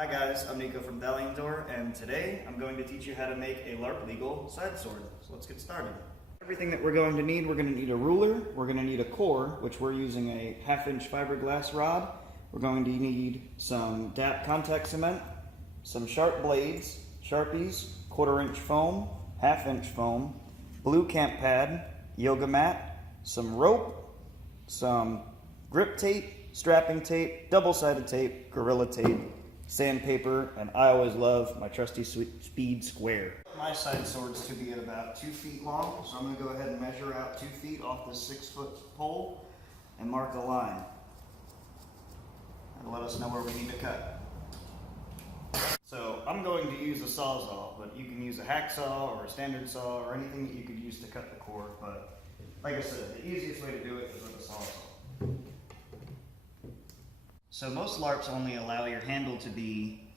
Hi guys, I'm Nico from Thaliondor, and today I'm going to teach you how to make a LARP legal side sword. So let's get started. Everything that we're going to need a ruler, we're going to need a core, which we're using a 1/2-inch fiberglass rod. We're going to need some DAP contact cement, some sharp blades, Sharpies, 1/4-inch foam, 1/2-inch foam, blue camp pad, yoga mat, some rope, some grip tape, strapping tape, double-sided tape, Gorilla tape, sandpaper, and I always love my trusty speed square. My side sword's to be at about 2 feet long, so I'm going to go ahead and measure out 2 feet off this 6-foot pole and mark a line. That'll let us know where we need to cut. So I'm going to use a sawzall, but you can use a hacksaw or a standard saw or anything that you could use to cut the core, but like I said, the easiest way to do it is with a sawzall. So most LARPs only allow your handle to be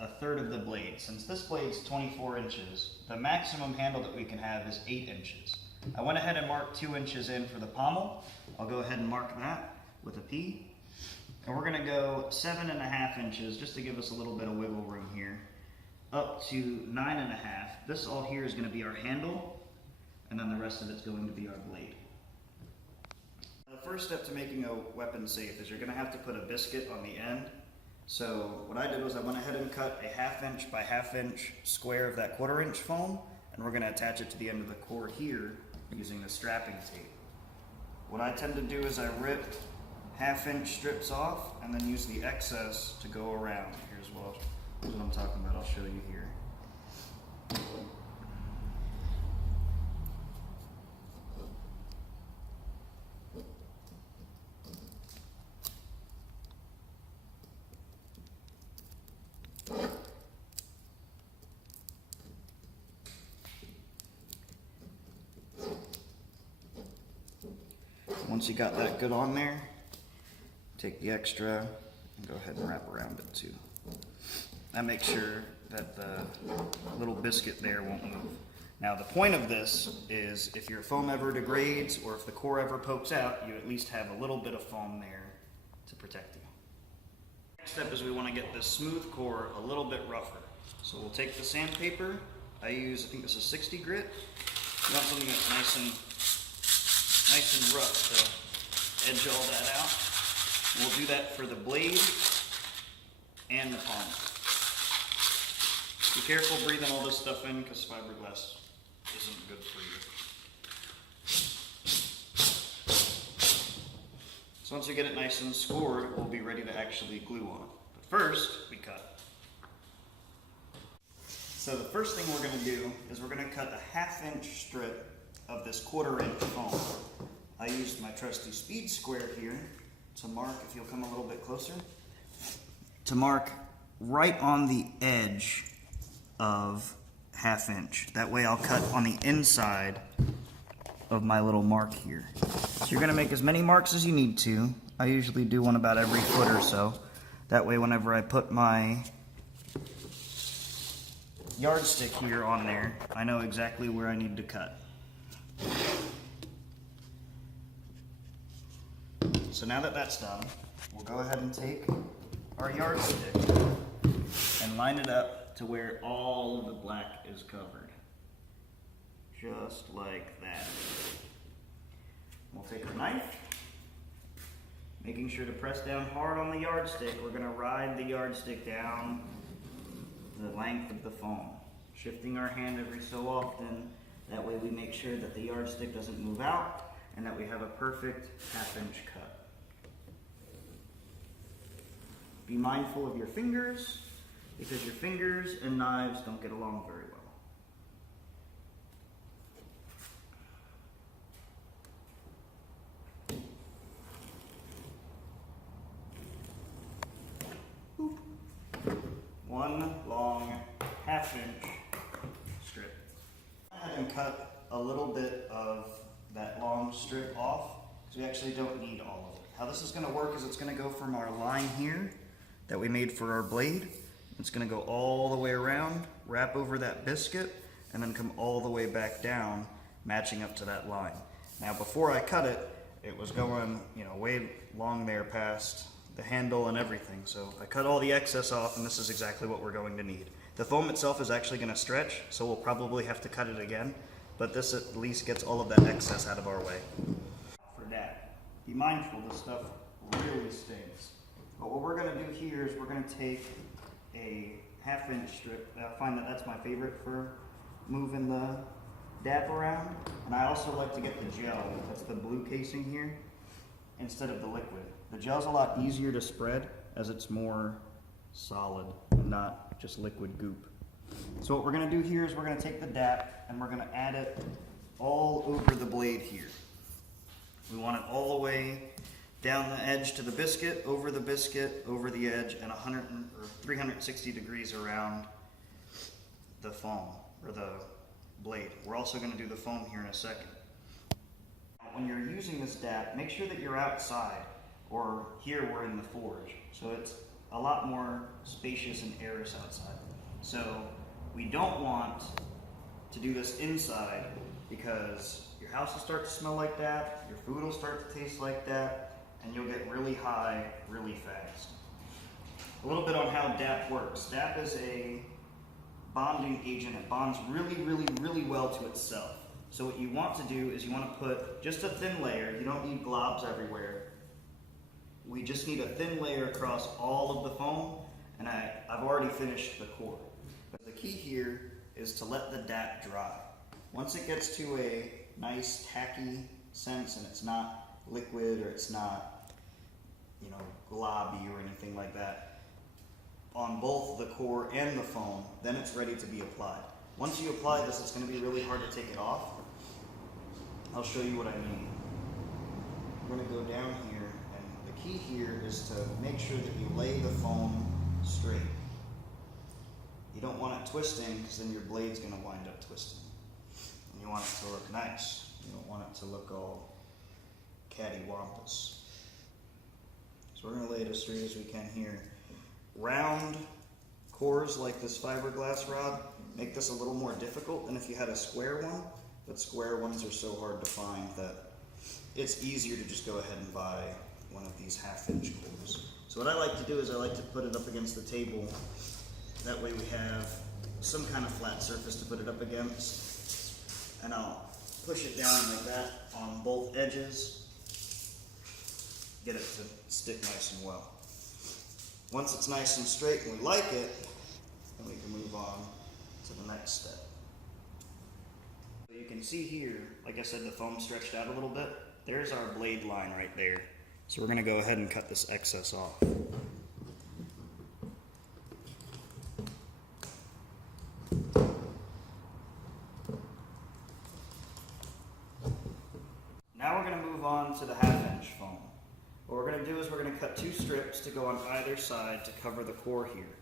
1/3 of the blade. Since this blade's 24 inches, the maximum handle that we can have is 8 inches. I went ahead and marked 2 inches in for the pommel. I'll go ahead and mark that with a P. And we're gonna go 7.5 inches, just to give us a little bit of wiggle room here, up to 9.5. This all here is gonna be our handle, and then the rest of it's going to be our blade. The first step to making a weapon safe is you're going to have to put a biscuit on the end. So what I did was I went ahead and cut a 1/2-inch by 1/2-inch square of that 1/4-inch foam, and we're going to attach it to the end of the core here using the strapping tape. What I tend to do is I rip 1/2-inch strips off and then use the excess to go around. Here's what I'm talking about. I'll show you here. Once you got that good on there, take the extra and go ahead and wrap around it too. That makes sure that the little biscuit there won't move. Now the point of this is if your foam ever degrades or if the core ever pokes out, you at least have a little bit of foam there to protect you. Next step is we want to get this smooth core a little bit rougher. So we'll take the sandpaper. I think this is 60 grit. You want something that's nice and rough to edge all that out. We'll do that for the blade and the pommel. Be careful breathing all this stuff in because fiberglass isn't good for you. So once you get it nice and scored, we'll be ready to actually glue on it. But first, we cut. So the first thing we're going to do is we're going to cut a 1/2-inch strip of this 1/4-inch foam. I used my trusty speed square here to mark, if you'll come a little bit closer, to mark right on the edge of 1/2 inch. That way I'll cut on the inside of my little mark here. So you're going to make as many marks as you need to. I usually do one about every foot or so. That way whenever I put my yardstick here on there, I know exactly where I need to cut. So now that that's done, we'll go ahead and take our yardstick and line it up to where all of the black is covered. Just like that. We'll take our knife, making sure to press down hard on the yardstick. We're going to ride the yardstick down the length of the foam, shifting our hand every so often. That way we make sure that the yardstick doesn't move out and that we have a perfect 1/2-inch cut. Be mindful of your fingers, because your fingers and knives don't get along very well. One long 1/2-inch strip. I had him cut a little bit of that long strip off, because we actually don't need all of it. How this is going to work is it's going to go from our line here that we made for our blade. It's going to go all the way around, wrap over that biscuit, and then come all the way back down, matching up to that line. Now before I cut it, it was going, way long there past the handle and everything. So I cut all the excess off, and this is exactly what we're going to need. The foam itself is actually going to stretch, so we'll probably have to cut it again, but this at least gets all of that excess out of our way. For that, be mindful this stuff really stinks. But what we're going to do here is we're going to take a 1/2 inch strip. I find that that's my favorite for moving the DAP around, and I also like to get the gel, that's the blue casing here, instead of the liquid. The gel's a lot easier to spread as it's more solid, not just liquid goop. So what we're going to do here is we're going to take the DAP and we're going to add it all over the blade here. We want it all the way down the edge to the biscuit, over the edge, and 360 degrees around the foam, or the blade. We're also going to do the foam here in a second. When you're using this DAP, make sure that you're outside, or here we're in the forge, so it's a lot more spacious and airless outside. So we don't want to do this inside because your house will start to smell like that, your food will start to taste like that, and you'll get really high really fast. A little bit on how DAP works. DAP is a bonding agent. It bonds really well to itself. So what you want to do is you want to put just a thin layer. You don't need globs everywhere. We just need a thin layer across all of the foam, and I've already finished the core. But the key here is to let the DAP dry. Once it gets to a nice tacky sense and it's not liquid or it's not, you know, globby or anything like that, on both the core and the foam, then it's ready to be applied. Once you apply this, it's going to be really hard to take it off. I'll show you what I mean. We're going to go down here, and the key here is to make sure that you lay the foam straight. You don't want it twisting, because then your blade's going to wind up twisting. And you want it to look nice. You don't want it to look all cattywampus. So we're going to lay it as straight as we can here. Round cores like this fiberglass rod make this a little more difficult than if you had a square one, but square ones are so hard to find that it's easier to just go ahead and buy one of these 1/2 inch cores. So what I like to do is I like to put it up against the table. That way we have some kind of flat surface to put it up against, and I'll push it down like that on both edges, get it to stick nice and well. Once it's nice and straight and we like it, then we can move on to the next step. So you can see here, like I said, the foam stretched out a little bit. There's our blade line right there. So we're going to go ahead and cut this excess off. Now we're going to move on to the 1/2 inch foam. What we're going to do is we're going to cut 2 strips to go on either side to cover the core here.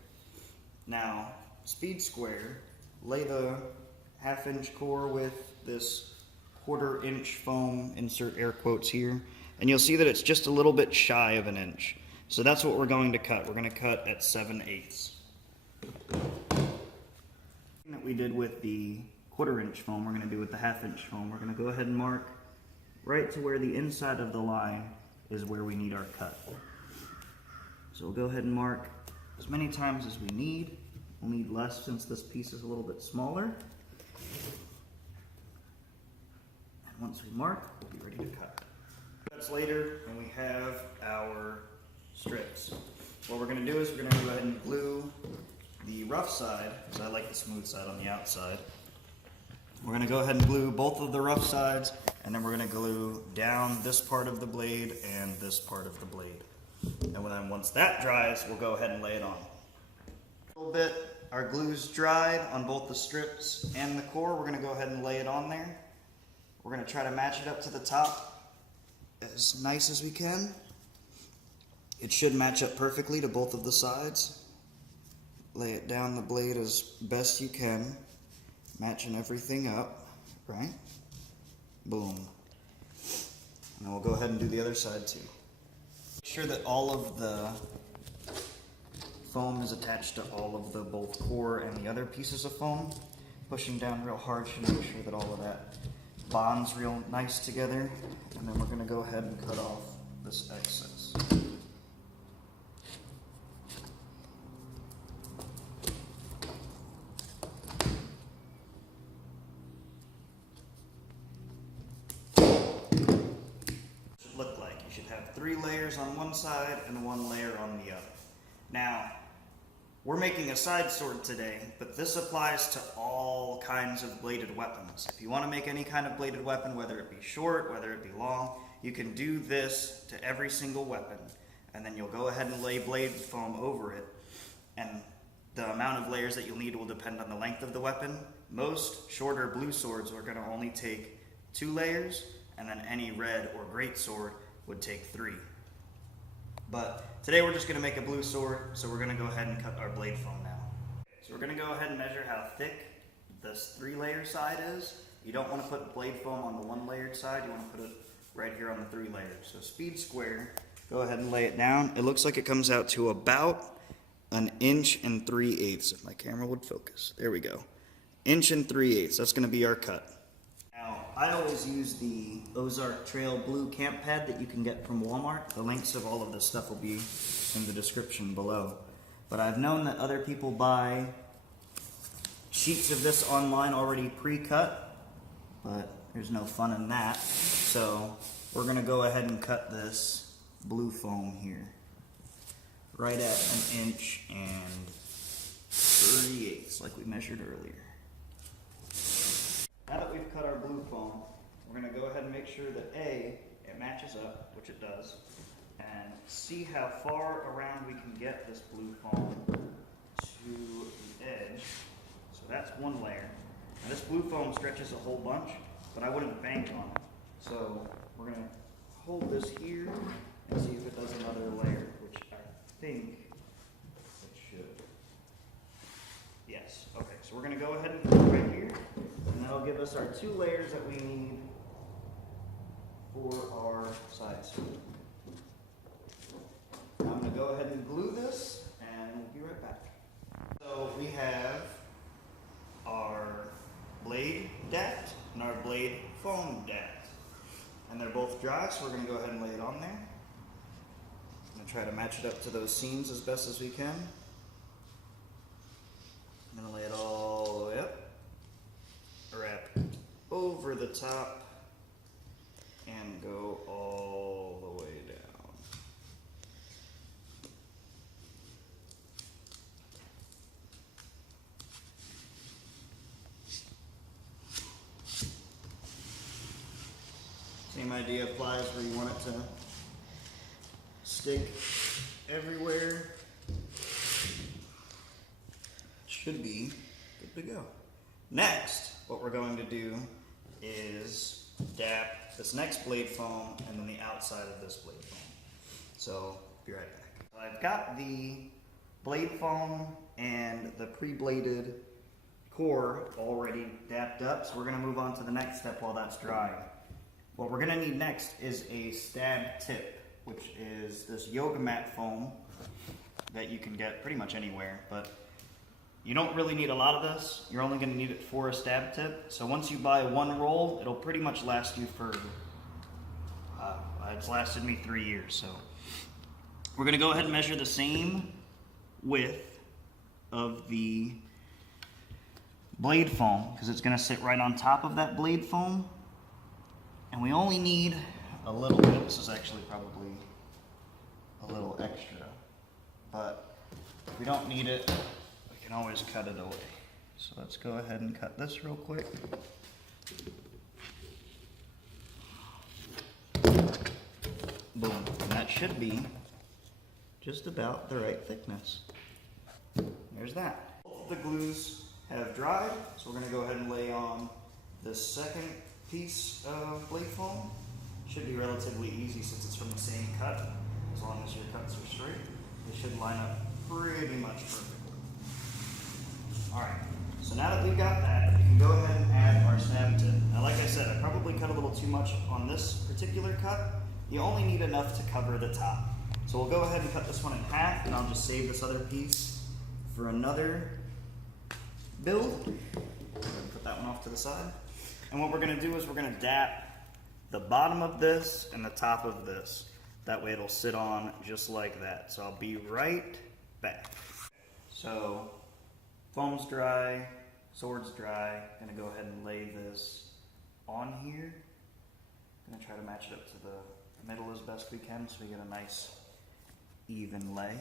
Now, speed square, lay the 1/2 inch core with this 1/4 inch foam, insert air quotes here, and you'll see that it's just a little bit shy of an inch. So that's what we're going to cut. We're going to cut at 7/8. That we did with the 1/4 inch foam, we're going to do with the 1/2 inch foam. We're going to go ahead and mark right to where the inside of the line is where we need our cut. So we'll go ahead and mark as many times as we need. We'll need less since this piece is a little bit smaller. And once we mark, we'll be ready to cut. That's later, and we have our strips. What we're going to do is we're going to go ahead and glue the rough side, because I like the smooth side on the outside. We're going to go ahead and glue both of the rough sides, and then we're going to glue down this part of the blade and this part of the blade. And then once that dries, we'll go ahead and lay it on. A little bit, our glue's dried on both the strips and the core. We're going to go ahead and lay it on there. We're going to try to match it up to the top as nice as we can. It should match up perfectly to both of the sides. Lay it down the blade as best you can, matching everything up, right? Boom. And then we'll go ahead and do the other side too. Make sure that all of the foam is attached to all of the both core and the other pieces of foam. Pushing down real hard to make sure that all of that bonds real nice together. And then we're going to go ahead and cut off this excess. You should have 3 layers on one side and 1 layer on the other. Now, we're making a side sword today, but this applies to all kinds of bladed weapons. If you want to make any kind of bladed weapon, whether it be short, whether it be long, you can do this to every single weapon, and then you'll go ahead and lay blade foam over it, and the amount of layers that you'll need will depend on the length of the weapon. Most shorter blue swords are going to only take 2 layers, and then any red or great sword would take 3. But today we're just going to make a blue sword, so we're going to go ahead and cut our blade foam now. So we're going to go ahead and measure how thick this 3-layer side is. You don't want to put blade foam on the 1-layered side, you want to put it right here on the 3 layers. So speed square, go ahead and lay it down. It looks like it comes out to about 1 3/8 inches, if my camera would focus. There we go. 1 3/8 inches, that's going to be our cut. Now, I always use the Ozark Trail blue camp pad that you can get from Walmart. The links of all of this stuff will be in the description below. But I've known that other people buy sheets of this online already pre-cut, but there's no fun in that. So we're going to go ahead and cut this blue foam here. Right at 1 3/8 inches, like we measured earlier. Now that we've cut our blue foam, we're going to go ahead and make sure that A, it matches up, which it does, and see how far around we can get this blue foam to the edge. So that's 1 layer. Now this blue foam stretches a whole bunch, but I wouldn't bank on it. So we're going to hold this here and see if it does another layer, which I think it should. Yes, okay, so we're going to go ahead and put it right here, and that'll give us our 2 layers that we need for our side sword. Now I'm going to go ahead and glue this, and we'll be right back. So we have our blade dapped and our blade foam dapped, and they're both dry, so we're going to go ahead and lay it on there. I'm going to try to match it up to those seams as best as we can. I'm going to lay it all the way up, wrap over the top, and go all the way down. Same idea applies where you want it to stick everywhere. Should be good to go. Next, what we're going to do is dap this next blade foam and then the outside of this blade foam. So, be right back. I've got the blade foam and the pre-bladed core already dapped up, so we're going to move on to the next step while that's drying. What we're going to need next is a stab tip, which is this yoga mat foam that you can get pretty much anywhere, but you don't really need a lot of this. You're only going to need it for a stab tip. So once you buy 1 roll, it'll pretty much last you for, it's lasted me 3 years. So we're going to go ahead and measure the same width of the blade foam, because it's going to sit right on top of that blade foam. And we only need a little bit. This is actually probably a little extra, but if we don't need it, we can always cut it away. So let's go ahead and cut this real quick. Boom. And that should be just about the right thickness. There's that. Both of the glues have dried, so we're going to go ahead and lay on the second piece of blade foam. Should be relatively easy since it's from the same cut. As long as your cuts are straight, they should line up pretty much perfectly. Alright, so now that we've got that, we can go ahead and add our stab tip. Now like I said, I probably cut a little too much on this particular cut. You only need enough to cover the top. So we'll go ahead and cut this one in half, and I'll just save this other piece for another build. Put that one off to the side. And what we're going to do is we're going to dap the bottom of this and the top of this. That way it'll sit on just like that. So I'll be right back. So foam's dry, sword's dry. I'm going to go ahead and lay this on here. I'm going to try to match it up to the the middle as best we can so we get a nice even lay.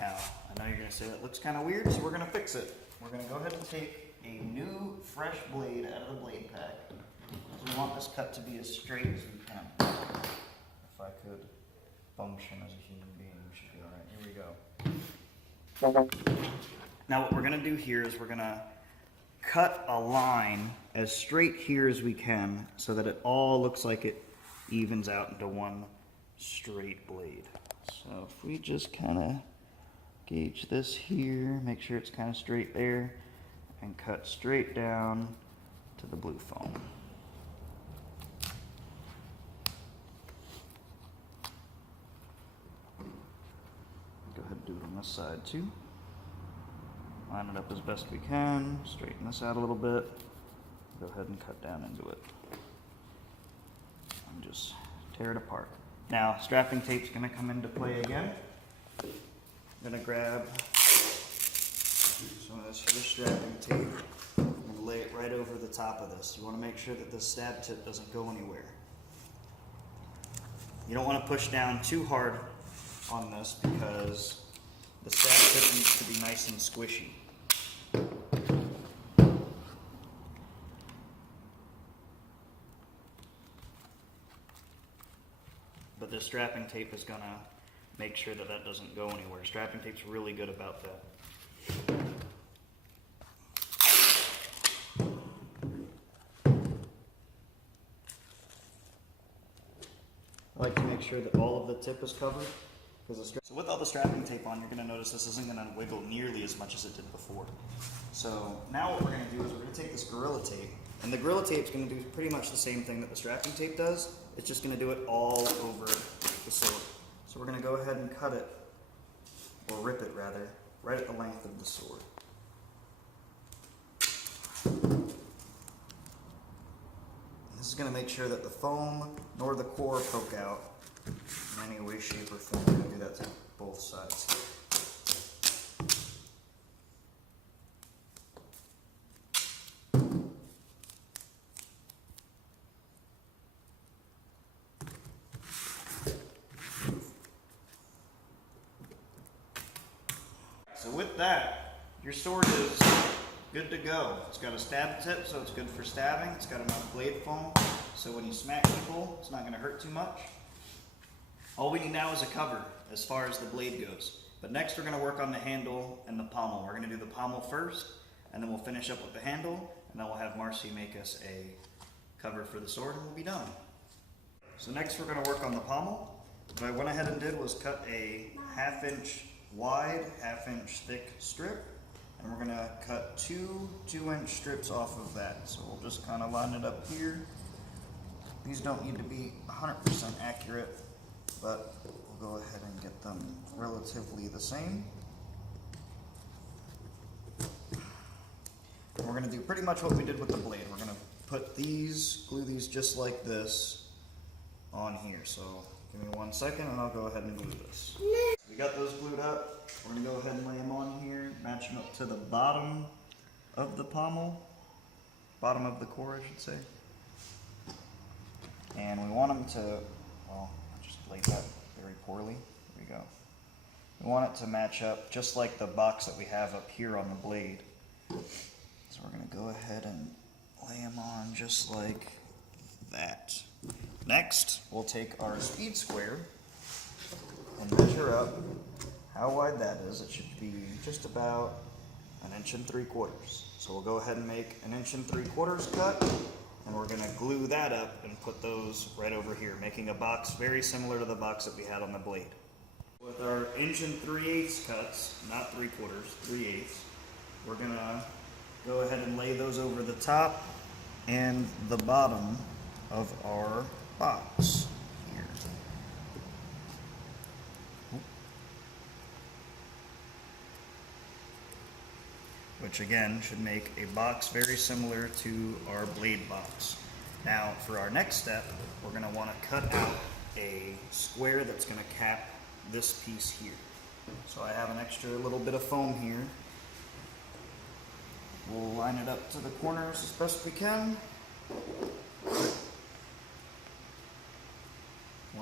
Now, I know you're going to say that looks kind of weird, so we're going to fix it. We're going to go ahead and take a new fresh blade out of the blade pack. So we want this cut to be as straight as we can. If I could function as a human being, we should be alright. Here we go. Now what we're going to do here is we're going to cut a line as straight here as we can so that it all looks like it evens out into one straight blade. So if we just kind of gauge this here, make sure it's kind of straight there, and cut straight down to the blue foam. Go ahead and do it on this side too. Line it up as best we can, straighten this out a little bit, go ahead and cut down into it. And just tear it apart. Now, strapping tape's going to come into play again. I'm going to grab some of this here strapping tape and lay it right over the top of this. You want to make sure that this stab tip doesn't go anywhere. You don't want to push down too hard on this because the stab tip needs to be nice and squishy. But this strapping tape is going to make sure that that doesn't go anywhere. Strapping tape's really good about that. I like to make sure that all of the tip is covered. So with all the strapping tape on, you're going to notice this isn't going to wiggle nearly as much as it did before. So now what we're going to do is we're going to take this Gorilla Tape, and the Gorilla Tape is going to do pretty much the same thing that the strapping tape does. It's just going to do it all over the sword. So we're going to go ahead and cut it, or rip it rather, right at the length of the sword. This is going to make sure that the foam nor the core poke out in any way, shape, or form. We're going to do that to both sides. So with that, your sword is good to go. It's got a stab tip, so it's good for stabbing. It's got enough blade foam, so when you smack people, it's not going to hurt too much. All we need now is a cover as far as the blade goes. But next we're going to work on the handle and the pommel. We're going to do the pommel first, and then we'll finish up with the handle, and then we'll have Marcy make us a cover for the sword, and we'll be done. So next we're going to work on the pommel. What I went ahead and did was cut a 1/2 inch wide, 1/2 inch thick strip, and we're going to cut two 2-inch strips off of that. So we'll just kind of line it up here. These don't need to be 100% accurate, but we'll go ahead and get them relatively the same. And we're going to do pretty much what we did with the blade. We're going to put these, glue these just like this on here. So give me 1 second and I'll go ahead and glue this. We got those glued up. We're going to go ahead and lay them on here, match them up to the bottom of the pommel, bottom of the core I should say. And we want them to, well, I just laid that very poorly. There we go. We want it to match up just like the box that we have up here on the blade. So we're going to go ahead and lay them on just like that. Next, we'll take our speed square and measure up how wide that is. It should be just about 1 3/4 inches. So we'll go ahead and make 1 3/4 inch cut, and we're going to glue that up and put those right over here, making a box very similar to the box that we had on the blade. With our 1 3/8 cuts, not 3/4, 3/8, we're going to go ahead and lay those over the top and the bottom of our box here. Which again should make a box very similar to our blade box. Now for our next step, we're going to want to cut out a square that's going to cap this piece here. So I have an extra little bit of foam here. We'll line it up to the corners as best we can.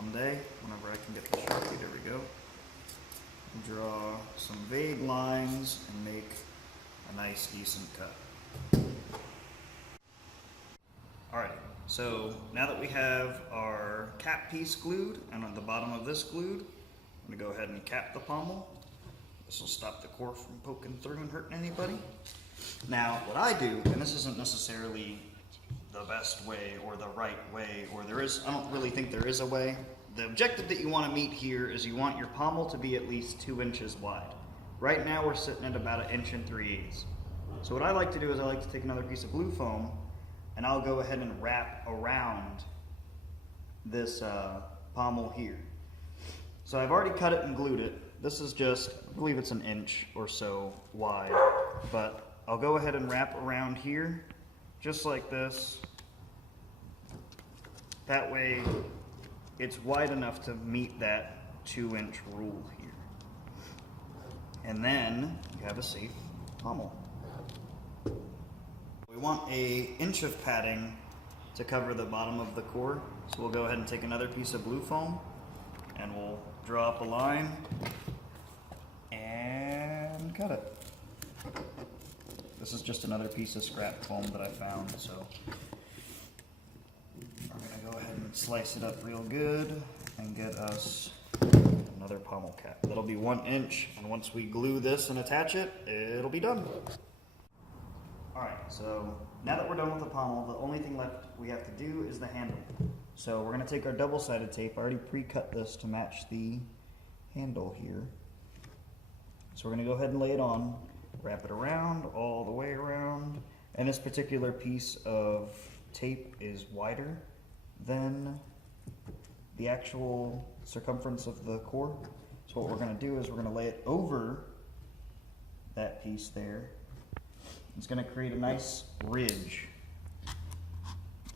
someday, whenever I can get the Sharpie. There we go. Draw some vague lines and make a nice, decent cut. Alright, so now that we have our cap piece glued and on the bottom of this glued, I'm going to go ahead and cap the pommel. This will stop the core from poking through and hurting anybody. Now, what I do, and this isn't necessarily the best way or the right way, or I don't really think there is a way. The objective that you want to meet here is you want your pommel to be at least 2 inches wide. Right now we're sitting at about 1 3/8 inches. So what I like to do is I like to take another piece of blue foam and I'll go ahead and wrap around this pommel here. So I've already cut it and glued it. This is just, I believe it's 1 inch or so wide, but I'll go ahead and wrap around here just like this. That way it's wide enough to meet that 2-inch rule here. And then you have a safe pommel. We want 1 inch of padding to cover the bottom of the core. So we'll go ahead and take another piece of blue foam and we'll draw up a line and cut it. This is just another piece of scrap foam that I found, so we're going to go ahead and slice it up real good and get us another pommel cap. That'll be 1 inch, and once we glue this and attach it, it'll be done. Alright, so now that we're done with the pommel, the only thing left we have to do is the handle. So we're going to take our double-sided tape. I already pre-cut this to match the handle here. So we're going to go ahead and lay it on, wrap it around, all the way around, and this particular piece of tape is wider than the actual circumference of the core. So what we're going to do is we're going to lay it over that piece there. It's going to create a nice ridge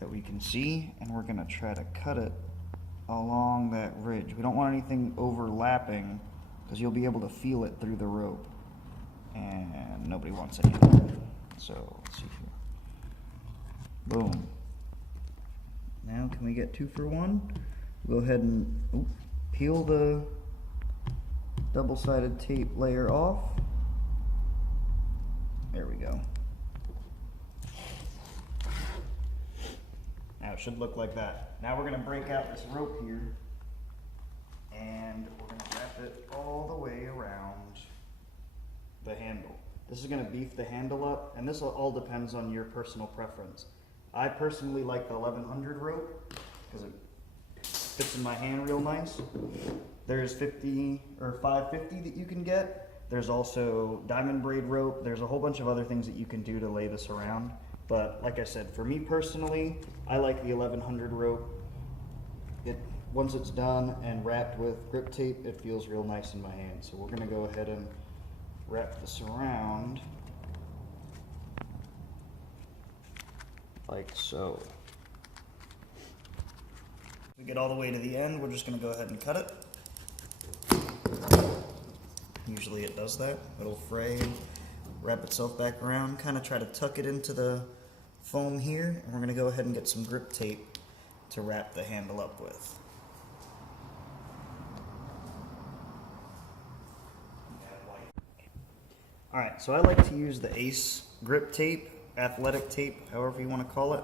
that we can see, and we're going to try to cut it along that ridge. We don't want anything overlapping because you'll be able to feel it through the rope, and nobody wants any of that. So let's see here. Boom. Now can we get 2 for 1? Go ahead and peel the double-sided tape layer off. There we go. Now it should look like that. Now we're going to break out this rope here and we're going to wrap it all the way around the handle. This is going to beef the handle up, and this all depends on your personal preference. I personally like the 1100 rope because it fits in my hand real nice. There's 50 or 550 that you can get. There's also diamond braid rope. There's a whole bunch of other things that you can do to lay this around. But like I said, for me personally, I like the 1100 rope. Once it's done and wrapped with grip tape, it feels real nice in my hand. So we're going to go ahead and wrap this around like so. We get all the way to the end, we're just going to go ahead and cut it. Usually it does that. It'll fray, wrap itself back around, kind of try to tuck it into the foam here, and we're going to go ahead and get some grip tape to wrap the handle up with. Alright, so I like to use the Ace grip tape, athletic tape, however you want to call it,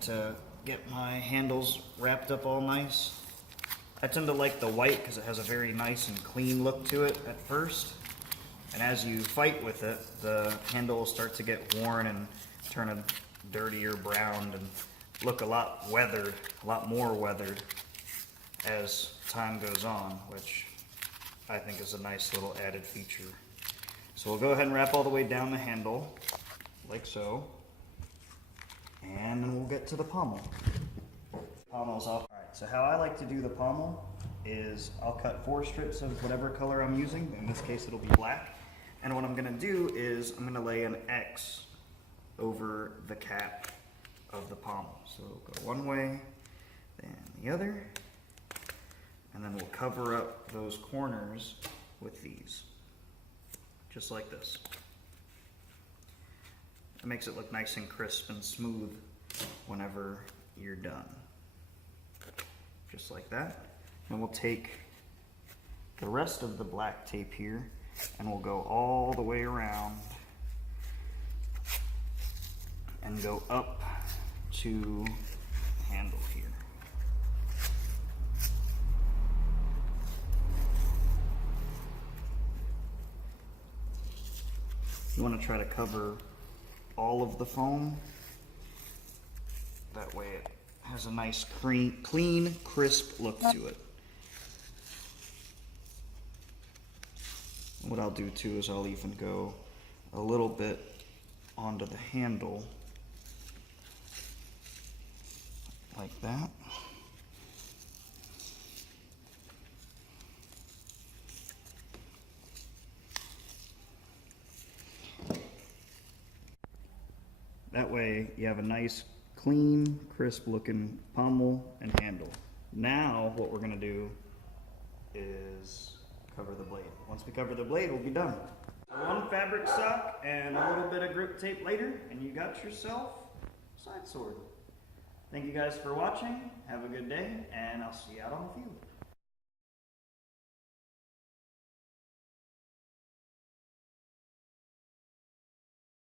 to get my handles wrapped up all nice. I tend to like the white because it has a very nice and clean look to it at first. And as you fight with it, the handle will start to get worn and turn a dirtier brown and look a lot weathered, a lot more weathered as time goes on, which I think is a nice little added feature. So we'll go ahead and wrap all the way down the handle, like so, and then we'll get to the pommel. Pommel's off. Alright, so how I like to do the pommel is I'll cut 4 strips of whatever color I'm using. In this case it'll be black. And what I'm going to do is I'm going to lay an X over the cap of the pommel. So go one way, then the other, and then we'll cover up those corners with these. Just like this. It makes it look nice and crisp and smooth whenever you're done. just like that. And we'll take the rest of the black tape here and we'll go all the way around and go up to the handle here. You want to try to cover all of the foam. That way it has a nice clean, crisp look to it. And what I'll do too is I'll even go a little bit onto the handle like that. That way you have a nice, clean, crisp looking pommel and handle. Now what we're going to do is cover the blade. Once we cover the blade, we'll be done. One fabric sock and a little bit of grip tape later, and you got yourself a side sword. Thank you guys for watching. Have a good day, and I'll see you out on the field.